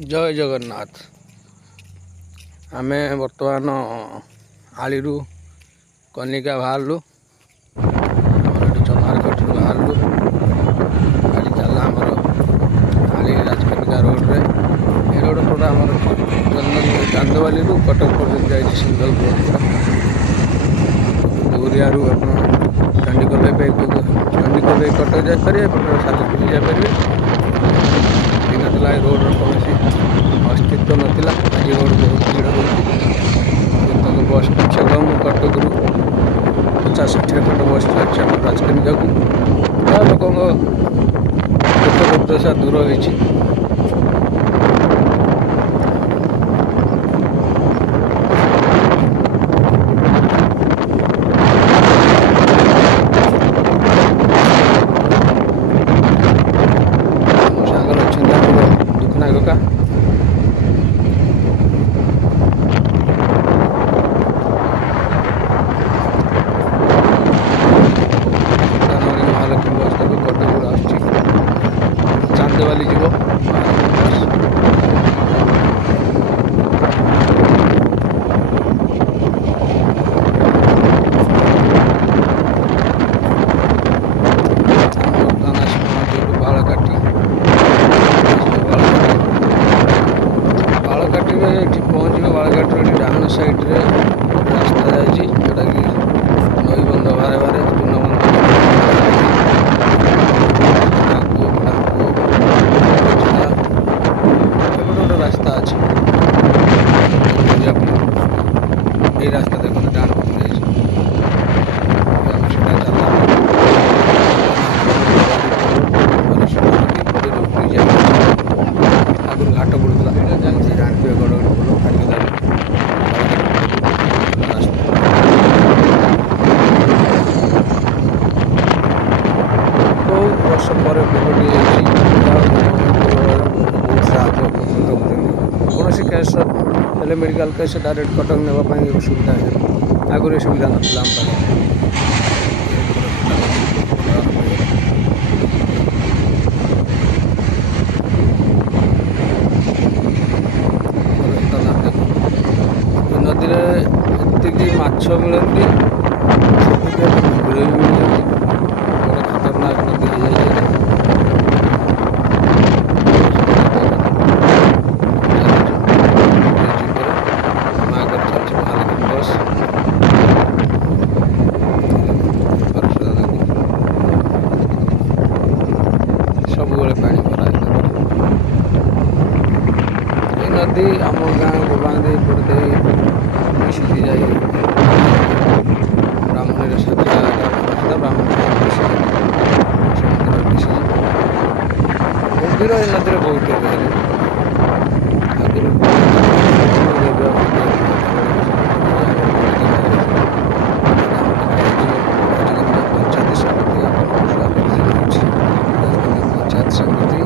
जय जगन्नाथ। आमे बर्तमान आलू कनिका बाहरलु चमारकट बाहरलु गाड़ी चलला आली राजकनिका रोड रे ए रोड पूरा आमर चांदवाली कटक पर्यटन जाए सिंगल रोड पूरा दूरिया चंडीगढ़ कटक जापर सातपुर जापर दिन था रोड कौन अस्तित्व नाला आज रोड बहुत भीड़ होती बस पिछे कम कटक रु 50-60 खंड बस चलती राजकनिका को लोक दुर्दशा दूर होती चांदवाली जीव बालकाटी पहुँचे बालकाटी डाहाण साइड्रे रास्ता जाइए जोटा कि नई बंध बारे बारे चूनबंध गोटे रास्ता अच्छे ये रास्ता देखो डाण पक आगुरी घाट पड़ूला चलती जानते गड़ बहुत वर्ष पर कौन केस हेल्ले मेडिकल केस डायरेक्ट कटक नापी सुविधा है आगुरी सुविधा नाला नदी में जी माछ मिलती भी मिलती बड़े खतरनाक नदी है सब पानी भरा नदी आम गाँव गोबांदे पड़ते मिशिकी जाए ब्राह्मणी ब्राह्मण मंदिर नदी बहुत पंचायत समिति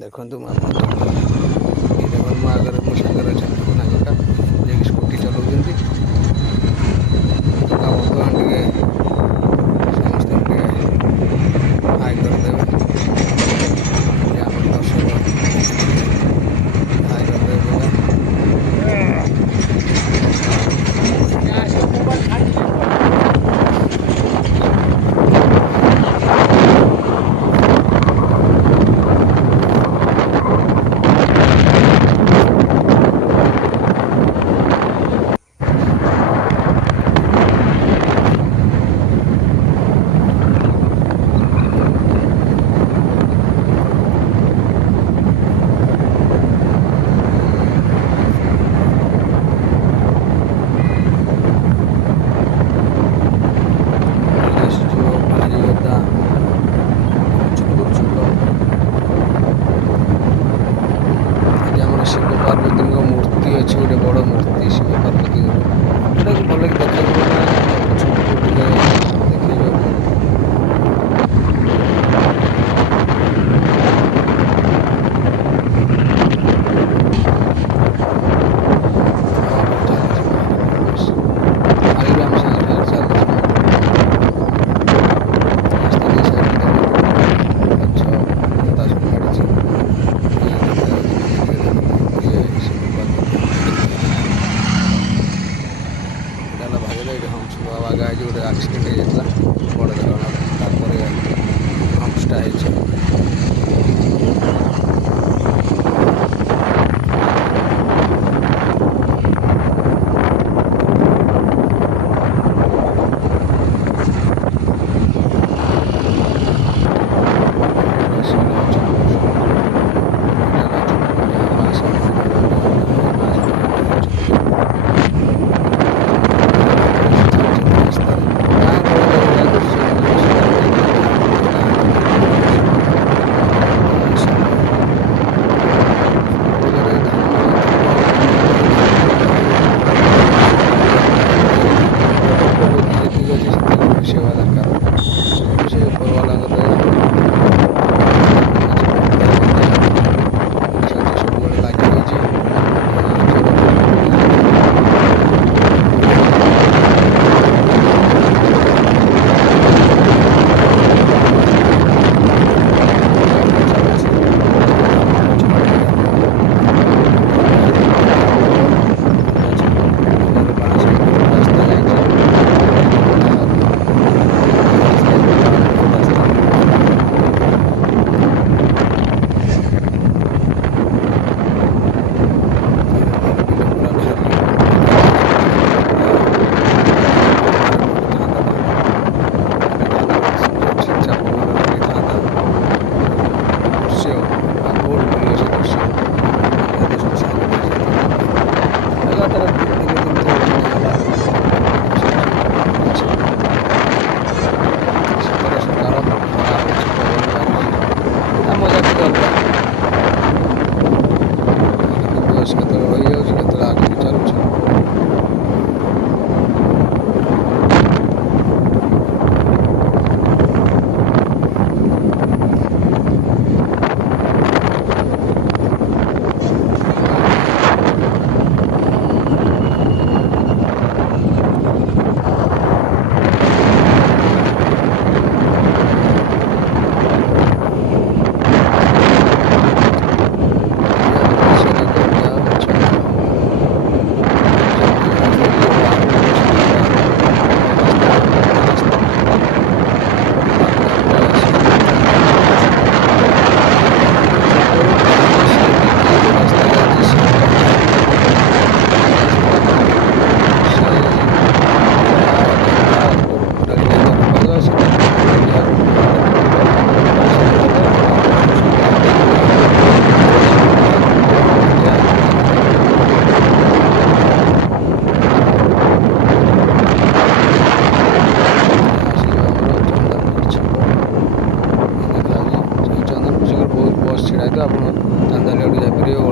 देखो आगे मो सागर नायिका जे स्कूटी चलाऊँ बर्तमान टे समस्त हाई करदे दर्शक हाई करदे शिव पार्वती मूर्ति अच्छी गोटे बड़ मूर्ति शिव पार्वती जोटा भल देखा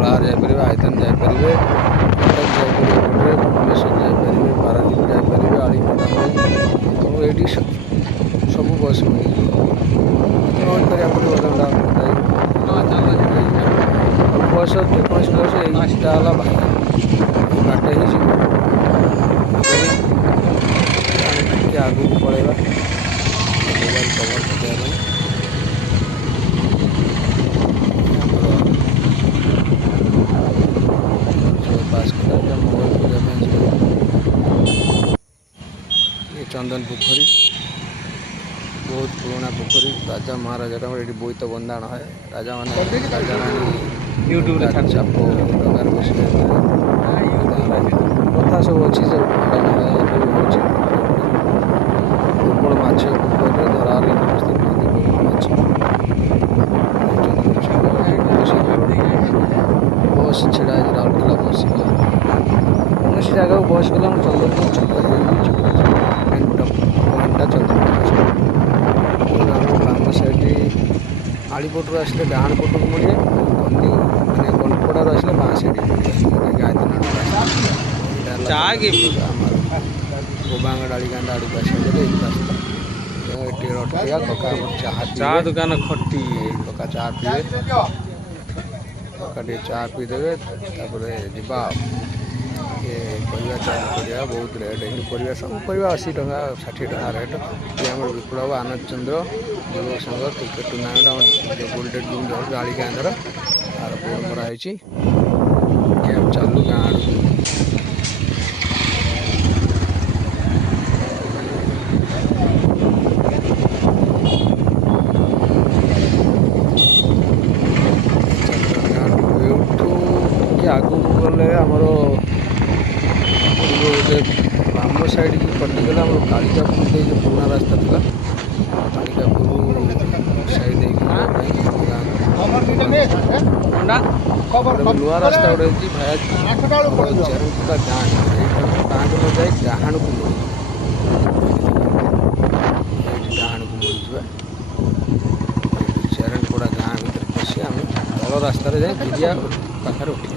कलाहार जापर आयतन जापर कटक जापर भुवनेश्वर जापर पारादीप जापर आलीपटामुळे ସବୁ ଏଇଠି ସବୁ ବସ୍ ମିଳିଯିବ ନହେଲେ କରିବାକୁ ପଡ଼ିବ ବସ୍ ଯେକୌଣସି ବସ୍ ଏଇଟା ହେଲା ବାଟ ହିଁ ଯିବ ଟିକେ ଆଗକୁ ପଳେଇବା ମୋବାଇଲ କଭର ପକେଇବା ପାଇଁ ପାସ୍ କରିବା ମୋବାଇଲ କରିବା ପାଇଁ ଯିବ चंदन पोखरी बहुत पुराना पोखरी राजा महाराजा का ये बोईत बंधाण है राजा मान राजा रानी यूट्यूब चाप डगार बस कथा सब अच्छी सब प्रबल माछ पोखर धरा बस छिड़ा राउरकेला बस कौन जगह बस गला चंदनपुर छक ग्राम साइड आलीपटू आसले डाण पट को मुड़े कंदी मैंने कनपड़ार आसले बाँ साइड गोबांग डालीकांड आड़ को आसले रास्ता कका चाह दुकान खटी कका चाह पीए कका चाह पीदेवे जा ये परिवा चाल करा बहुत रेट ये परिवा सब परिवा 80 टका 60 टका रेट ये आम विप्लव आनंद चंद्र युवक संघ क्रिकेट टूर्णामेंट गोल्डेन टीम गाड़ी गाँधर आरम्भ कराई चालू गाँव आगू गले आमर बाम साइड की कटिगला कालिकापुर जो पुराना रास्ता था कालिकापुर साइड नुआ रास्ता गोटे भाया चेरुपड़ा गाँ गाँ को न जाए गाहाण को गाहाण को मुड़ी चेरुपड़ा गाँ भर पशि आम तल रास्तार जाए गिरिया पाखे उठी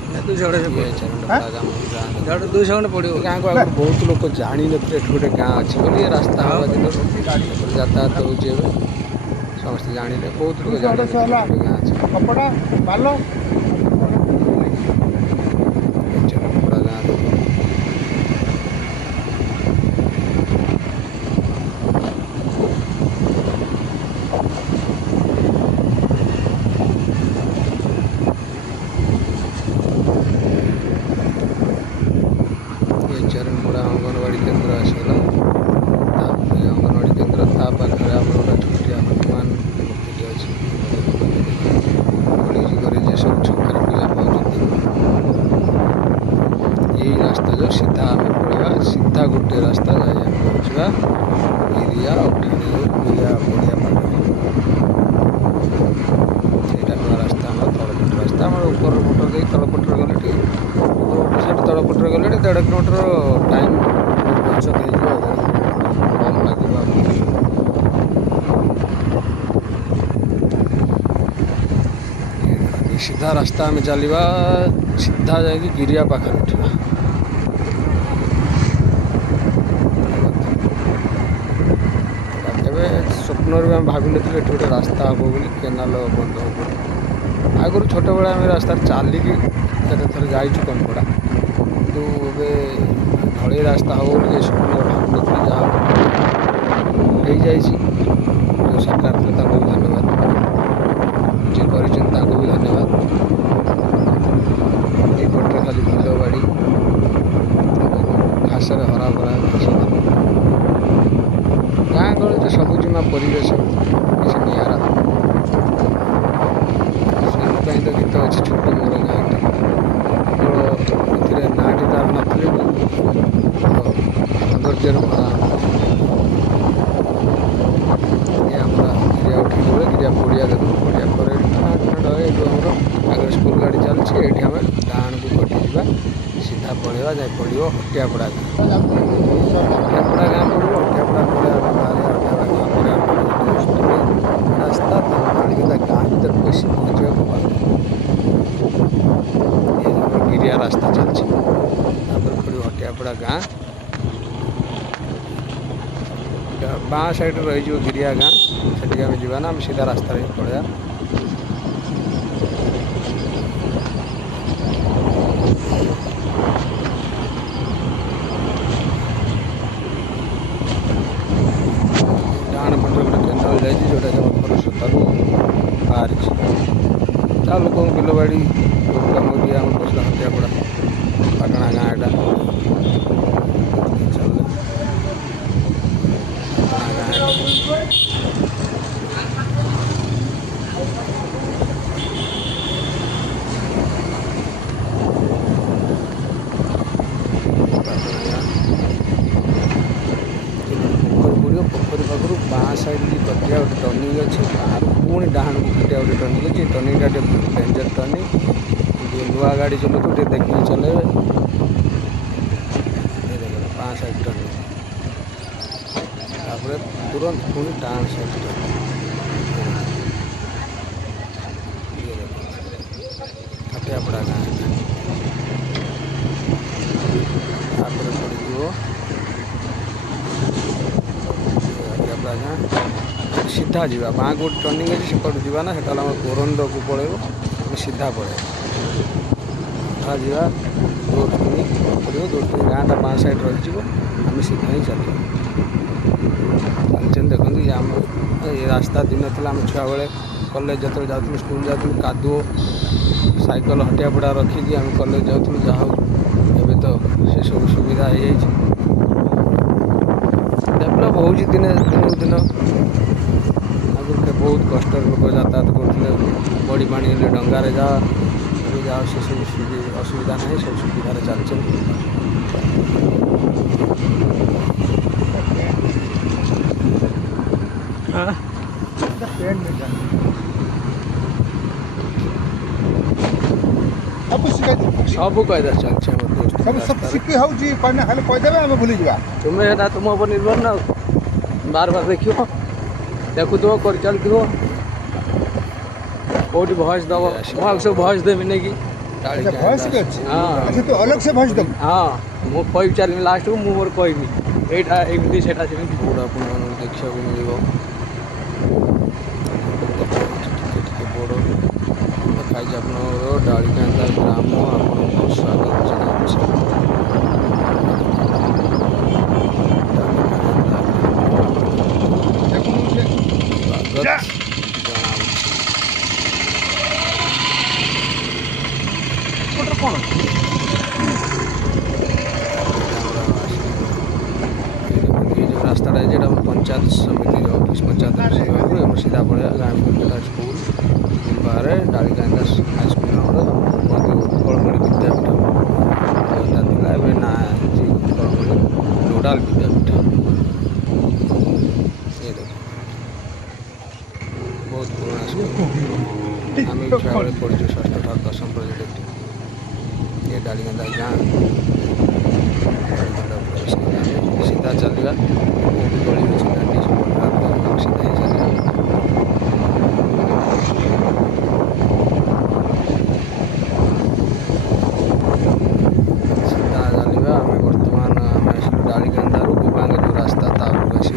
गाँ को आगे बहुत लोग जानी नी गोटे गाँ अच्छी बोली रास्ता हवा दिन यातायात हो समस्त जाने बहुत लोग गाँ चरणपुरा अंगनवाड़ी केन्द्र आसला अंगनवाड़ी केन्द्र पाखे आम गोटे छुटिया हनुमान मूर्ति अच्छी सब छकरे पिला पाँच यही रास्ता जो सीधा आम पड़ेगा सीधा गोटे रास्ता जाए पहुँचवा गिरिया उठाणी गिरिया बढ़िया पाखे यहाँ रास्ता आम तलपट रास्ता आम ऊपर मोटर दे तलपटर गले साइड तलपटर गले 1.5 किलोमीटर टाइम बचत हो कम लगे सीधा रास्ता में चलवा सीधा जाकि गिरिया पाखे उठा स्वप्न आम भावी नी गोटे रास्ता हम बोली केनाल बंद हो आगुरी छोट बेला आम रास्ता चलिकी केते थर जाइछु कनपड़ा कितु ढलई रास्ता हो बोली स्वप्न भावी नी जहाँ हो जो सरकार थे भी धन्यवाद जी कर भी धन्यवाद यपटे खाली बिल बाड़ी घासरे हरा भरा घास गाँ गहली जो सबुजिमा परिवेश किसी निरा से तो गीत अच्छी छोट मोर गाँटी केवल नाटी तार नथी सौंदर्य गिरिया उठी गिरिया पड़िया देख पड़िया पर आगे स्कूल गाड़ी चलती ये आम डाण को कटिजा सीधा पड़ेगा जाए पड़ो हटियापड़ा गाँ हटियापड़ा गाँ पड़ो हटियापड़ा पड़े रास्ता गाँ भर बेस पहुँचा रास्ता चलती पड़ो हटियापड़ा गाँ बाँ साइड रही गिरिया गाँ से आम जाना आम सीधा रास्ता पड़ा डाण पटे गोटे केनाल जाइए जोटा जबर सतारू बाहर ता लोक बिल बाड़ी कम आम बसला हटियापड़ा पाटणा गाँ एटा पोखरी पाखर बाँ साइड की कटिया गोटे टर्निंग अच्छे बाहर पुणी डाण को कटिया गोटे टर्निंग अच्छे टर्निंगटा डेंजर टर्निंग नुआ गाड़ी चलो तो देखिए चलेबे बाँ साइड टर्निंग तुरंत पुणी डाण साइड हटियापड़ा गाँ हटियापड़ा गाँ सीधा जावा बाँ को टर्निंग अच्छे सेपट जावा ना सेटा कोरंड को पलैब सीधा पड़े सीधा जावा रोड पड़ो रोड गाँटा बाँ साइड रही आम सीधा ही चलिए देखते ये आम ये रास्ता दिन था आम छुआ बेले कॉलेज जो जाऊँ स्कूल जाऊँ कादुओ साइकेल हटियापड़ा रखिकी आम कॉलेज जाऊँ जहाँ एवं तो से सब सुविधा हो डेभलप हो दिन दिनक दिन आगे बहुत कष्ट लोक यातायात करते बड़ी पानी डंगारे जाओ से सब असुविधा नहीं सब सुविधार चलते सब कयदा चलছে तुम्हें तुम ऊपर निर्भर ना बार बार देखो देखुव कर चलुव कौटी भॉइस दब सब भॉइस देवी नहीं कि हाँ मु कह चल लास्ट को मोर कहबी यहाँ एमती से पूरा देखा मिल बड़ देखाई आप डालीकांदा ग्राम आपको स्वागत रास्ता पंचायत समिति ऑफिस पंचायत सीधा पड़ा गाँव स्कूल बाहर डालीकांदा हाईस्कूल उत्कलमणि विद्यापीठ ना उत्कलमणि नोडाल विद्यापीठ ये बहुत पुराना स्कूल आम छुआ बेले पढ़ी षष्ठ ठार दशम प्रोजेक्ट ये डालीकांदा गाँ सीधा चलवा गली में सीधा सीधा ही चलवा सीधा चलवा आम बर्तमान आम आसलु डालीकांदा गोबांग जो रास्ता आस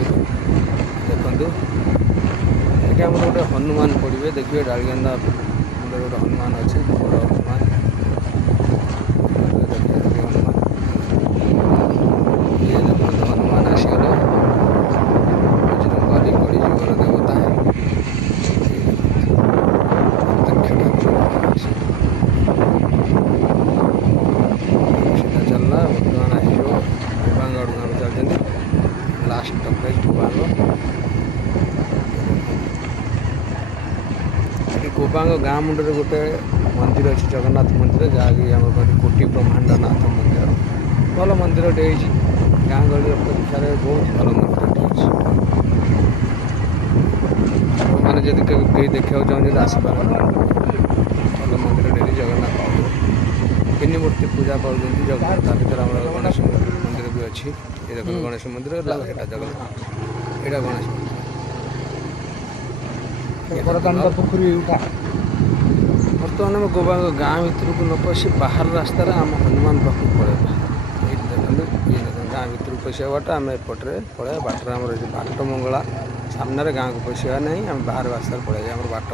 देखु ये आम गोटे हनुमान पड़े देखिए डालीकांदा मुंडे गोटे हनुमान अच्छे बड़ हनुमान हनुमान आसगले बजरंगबली कलिजुगर देवता सीधा चलना बर्तमान आस गोबांग आड़ गाँव चलते लास्ट टपेज गोबांग गोबांग गाँ मुंडे गोटे मंदिर अच्छे जगन्नाथ मंदिर जहाँकि आम कोटि ब्रह्मांड नाथ मंदिर भल मंदिर गाँ गली अपेक्षा बहुत भल मंदिर मैंने जब कहीं देखा चाहते आसपार भल मंदिर जगन्नाथ मंदिर तीन मूर्ति पूजा पाँच जगन्नाथ भर गणेश मंदिर भी अच्छी ये देख गणेश मंदिर जगन्नाथ यहाँ गणेश मंदिर बर्तमान आम गोवा गाँ भर को न पशि बाहर रास्तार आम हनुमान पाखक पड़ेगा ये देखते ये गाँ भर पशिया बाट आम एपटे पड़े बाटर आम बाट मंगला सामने गाँ को पशिया नहीं आम बाहर रास्तार पड़े आम बाट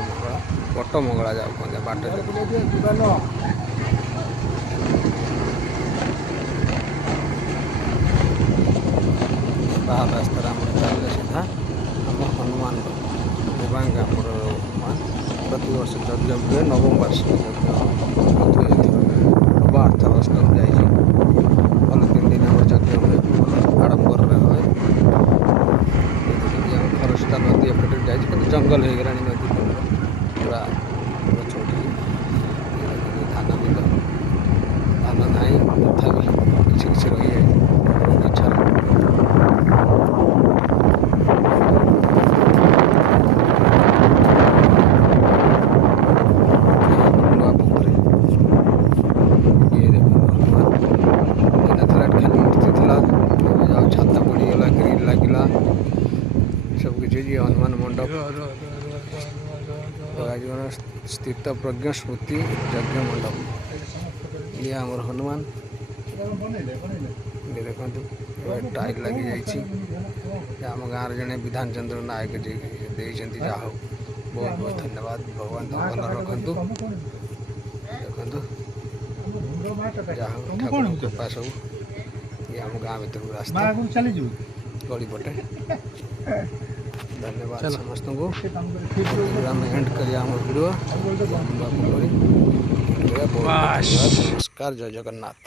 मंगला जाओ कहते बाट बाहर रास्तार आम चलने सीधा आम हनुमान गोबांग हनुमान प्रति वर्ष यज्ञ हुए नवम वार्षिक यज्ञ अर्थ अष्टम जाए भल 3 दिन आम यज्ञ हुए आडम्बर हुए खरस्ता नदी एपटे जाए जंगल हो गला नदी पूरा गच धान बिल धान ना तथापि किसी रही है इच्छा छाता पड़ीगला ग्रिल लगिला सबकि हनुमान मंडप राजगण स्थित प्रज्ञ स्मृति यज्ञ मंडप ये आमर हनुमान ये देखो टाइल लगी जाम गाँव जड़े विधान चंद्र नायक जी देती जा हो बहुत बहुत धन्यवाद भगवान भल रखु देखु जहाँ ठाकुर कृपा सब ये आम गाँव भर रास्ता गली पटे धन्यवाद समस्त को आम एंड करिया वीडियो नमस्कार जय जगन्नाथ।